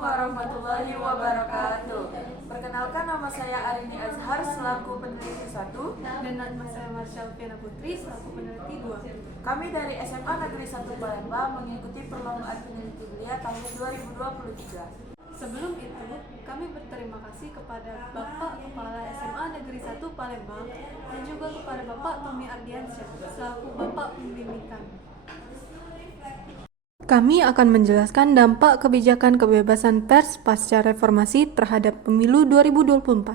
warahmatullahi wabarakatuh. Perkenalkan, nama saya Arini Azhar selaku peneliti 1 dan nama saya Marsha Alfiana Putri selaku peneliti 2. Kami dari SMA Negeri 1 Palembang mengikuti perlombaan peneliti belia tahun 2023. Sebelum itu, kami berterima kasih kepada Bapak Kepala SMA Negeri 1 Palembang dan juga kepada Bapak Tommy Ardiansyah selaku Bapak Pembimbing kami. Kami akan menjelaskan dampak kebijakan kebebasan pers pasca reformasi terhadap pemilu 2024.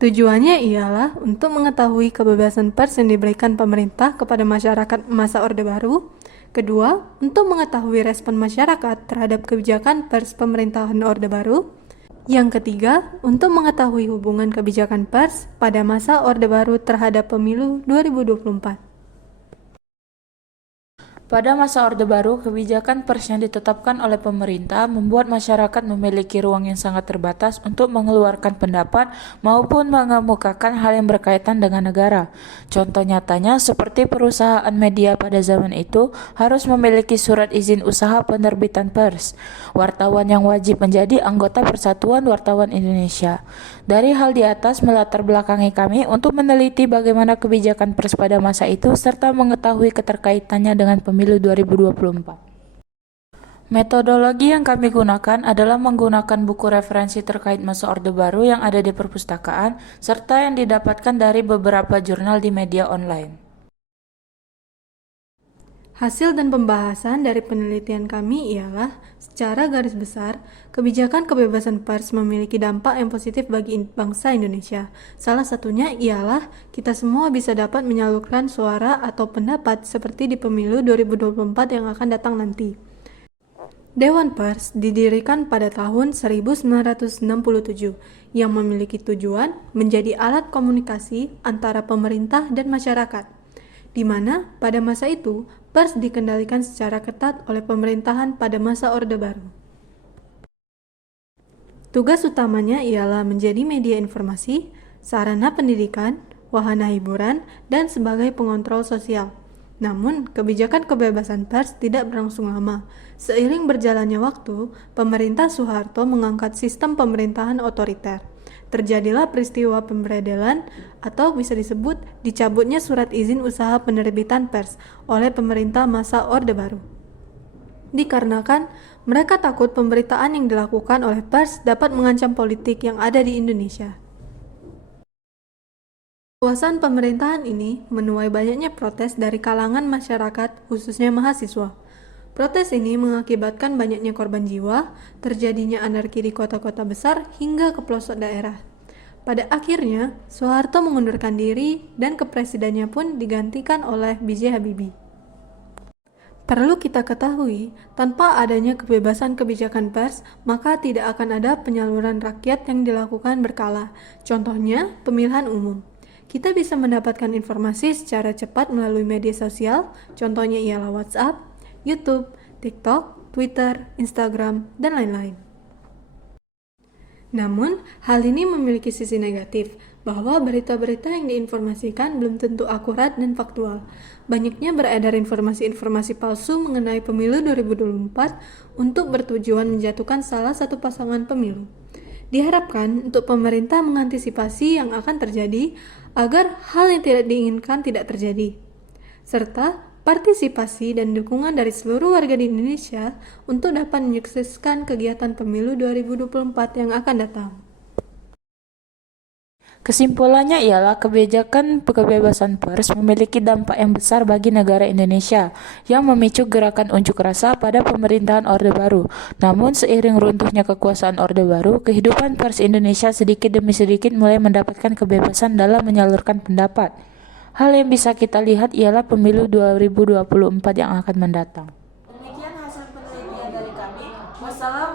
Tujuannya ialah untuk mengetahui kebebasan pers yang diberikan pemerintah kepada masyarakat masa Orde Baru. Kedua, untuk mengetahui respon masyarakat terhadap kebijakan pers pemerintahan Orde Baru. Yang ketiga, untuk mengetahui hubungan kebijakan pers pada masa Orde Baru terhadap pemilu 2024. Pada masa Orde Baru, kebijakan pers yang ditetapkan oleh pemerintah membuat masyarakat memiliki ruang yang sangat terbatas untuk mengeluarkan pendapat maupun mengemukakan hal yang berkaitan dengan negara. Contoh nyatanya seperti perusahaan media pada zaman itu harus memiliki surat izin usaha penerbitan pers. Wartawan yang wajib menjadi anggota Persatuan Wartawan Indonesia. Dari hal di atas melatar belakangi kami untuk meneliti bagaimana kebijakan pers pada masa itu serta mengetahui keterkaitannya dengan pemilu 2024. Metodologi yang kami gunakan adalah menggunakan buku referensi terkait masa Orde Baru yang ada di perpustakaan serta yang didapatkan dari beberapa jurnal di media online. Hasil dan pembahasan dari penelitian kami ialah, secara garis besar, kebijakan kebebasan pers memiliki dampak yang positif bagi bangsa Indonesia. Salah satunya ialah kita semua bisa dapat menyalurkan suara atau pendapat seperti di pemilu 2024 yang akan datang nanti. Dewan Pers didirikan pada tahun 1967 yang memiliki tujuan menjadi alat komunikasi antara pemerintah dan masyarakat, di mana pada masa itu pers dikendalikan secara ketat oleh pemerintahan pada masa Orde Baru. Tugas utamanya ialah menjadi media informasi, sarana pendidikan, wahana hiburan, dan sebagai pengontrol sosial. Namun, kebijakan kebebasan pers tidak berlangsung lama. Seiring berjalannya waktu, pemerintah Soeharto mengangkat sistem pemerintahan otoriter. Terjadilah peristiwa pemberedelan atau bisa disebut dicabutnya surat izin usaha penerbitan pers oleh pemerintah masa Orde Baru. Dikarenakan mereka takut pemberitaan yang dilakukan oleh pers dapat mengancam politik yang ada di Indonesia. Kekuasaan pemerintahan ini menuai banyaknya protes dari kalangan masyarakat, khususnya mahasiswa. Protes ini mengakibatkan banyaknya korban jiwa, terjadinya anarki di kota-kota besar hingga ke pelosok daerah. Pada akhirnya, Soeharto mengundurkan diri dan kepresidennya pun digantikan oleh B.J. Habibie. Perlu kita ketahui, tanpa adanya kebebasan kebijakan pers, maka tidak akan ada penyaluran rakyat yang dilakukan berkala. Contohnya, pemilihan umum. Kita bisa mendapatkan informasi secara cepat melalui media sosial, contohnya ialah WhatsApp, YouTube, TikTok, Twitter, Instagram, dan lain-lain. Namun, hal ini memiliki sisi negatif, bahwa berita-berita yang diinformasikan belum tentu akurat dan faktual. Banyaknya beredar informasi-informasi palsu mengenai pemilu 2024 untuk bertujuan menjatuhkan salah satu pasangan pemilu. Diharapkan untuk pemerintah mengantisipasi yang akan terjadi agar hal yang tidak diinginkan tidak terjadi, serta partisipasi dan dukungan dari seluruh warga di Indonesia untuk dapat menyukseskan kegiatan pemilu 2024 yang akan datang. Kesimpulannya ialah kebijakan kebebasan pers memiliki dampak yang besar bagi negara Indonesia yang memicu gerakan unjuk rasa pada pemerintahan Orde Baru. Namun seiring runtuhnya kekuasaan Orde Baru, kehidupan pers Indonesia sedikit demi sedikit mulai mendapatkan kebebasan dalam menyalurkan pendapat. Hal yang bisa kita lihat ialah pemilu 2024 yang akan mendatang. Demikian hasil penelitian dari kami. Wassalamualaikum